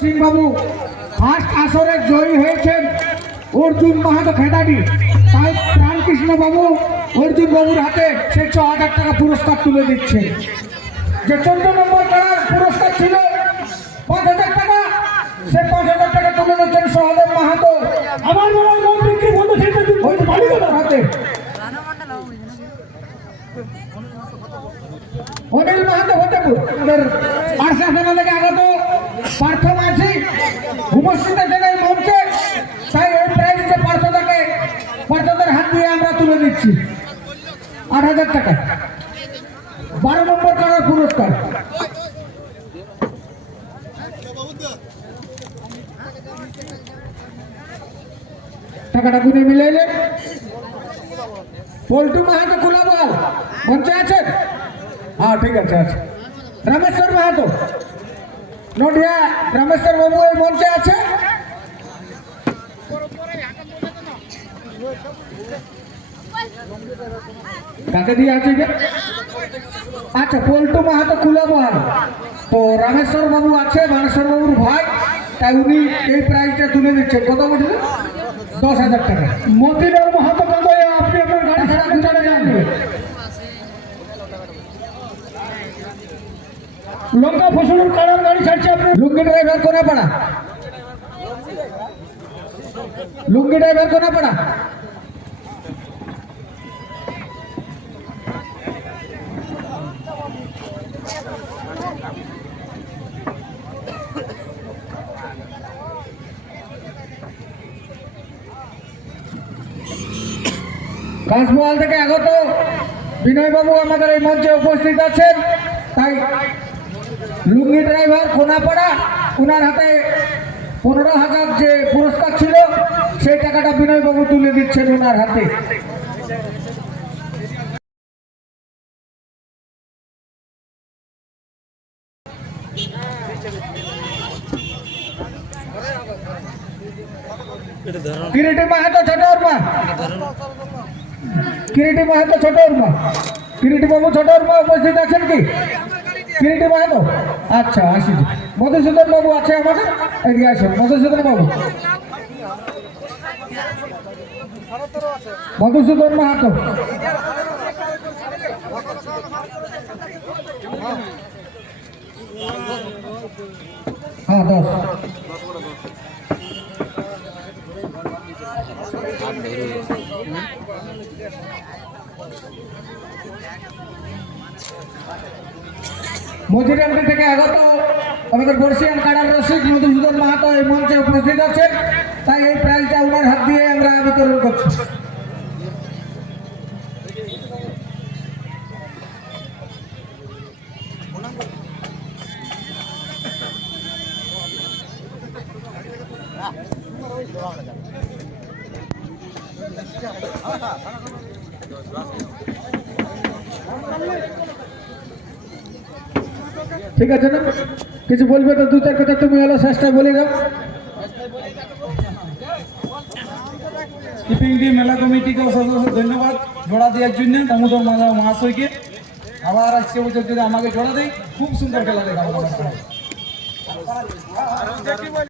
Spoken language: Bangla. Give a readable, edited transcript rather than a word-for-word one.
সিং বাবু ফার্স্ট আসরে জয়ী হয়েছেন অর্জুন মাহাতো খেতাবি, তাই প্রাণকৃষ্ণ বাবু অর্জুন বাবুর হাতে সে ৬,০০০ টাকা পুরস্কার তুলে দিচ্ছে। যে ১৪ নম্বর করার পুরস্কার ছিল ৫,০০০ টাকা, সে ৫,০০০ টাকা তুলে দিচ্ছেন সহদেব মাহাতো। আমার হাতে অনিল মাহাতো ফতেপুর পার্শ্বাসনা থেকে আগত পার্থ মাঝি উপস্থিত আছেন এই মঞ্চে, তাই এই প্রাইজটা পার্থদের হাত দিয়ে আমরা তুলে দিচ্ছি ৮,০০০ টাকা। ১২ নম্বর করার পুরস্কার। টাকাটা গুনে মিলাইলে পল্টু মাহাতো কুলাবল মঞ্চে আছেন? হ্যাঁ ঠিক আছে আছে। রামেশ্বর মাহাতো নডিয়া, রামেশ্বর বাবু এই মঞ্চে আছে। কাকে দিয়ে আছে? আচ্ছা, পল্টু মাহাতো কুলাবল, তো রামেশ্বর বাবু আছে, বানেশ্বর বাবুর ভাই, তাই উনি এই প্রাইজটা তুলে দিচ্ছেন। কত বলছে? ১০,০০০ টাকা। মতিলাল মাহাতো কাঁদয়া, আপনি আপনার গাড়ি ছাড়া দুটারে জানবেন। লঙ্কা ফসলের কারার গাড়ি ছাড়ছে আপনার। লুঙ্গি ড্রাইভার কোনাপাড়া, লুঙ্গি ড্রাইভার কোনাপাড়া। কাশমহল থেকে আগত বিনয় বাবু আমাদের এই মঞ্চে উপস্থিত আছেন, তাই লুঙ্গি ড্রাইভার কোনাপাড়া, ওনার হাতে ১৫,০০০ যে পুরস্কার ছিল সেই টাকাটা বিনয় বাবু তুলে দিচ্ছেন ওনার হাতে। কিরিটি মাহাতো ছোট উর্মা, কিরিটি মাহাতো ছোট উর্মা, কিরিটি বাবু ছোট উর্মা উপস্থিত আছেন কি? কিরিটি মাহাতো, আচ্ছা আসিছি। মধুসূদন বাবু আছে আমাদের, এগিয়ে আসেন। মধুসূদন বাবু, মধুসূদন মাহাতো, হ্যাঁ ১০। মজিরামটি থেকে আগত আমাদের বর্ষিয়ান কাড়ার রসিক মধুসূদন মাহাতো এই মঞ্চে উপস্থিত আছেন, তাই এই প্রাইজটা ওনার হাত দিয়ে আমরা বিতরণ করছি। ঠিক আছে না? কিছু বলবে তো ২-৪ কথা তুমি হলো চেষ্টা বলে দাও। মেলা কমিটিকে অসংখ্য ধন্যবাদ জোড়া দেওয়ার জন্য, দামোদর মহাশয়কে। আবার আজকে বছর যদি আমাকে জোড়া দেয়, খুব সুন্দর খেলা দেখা।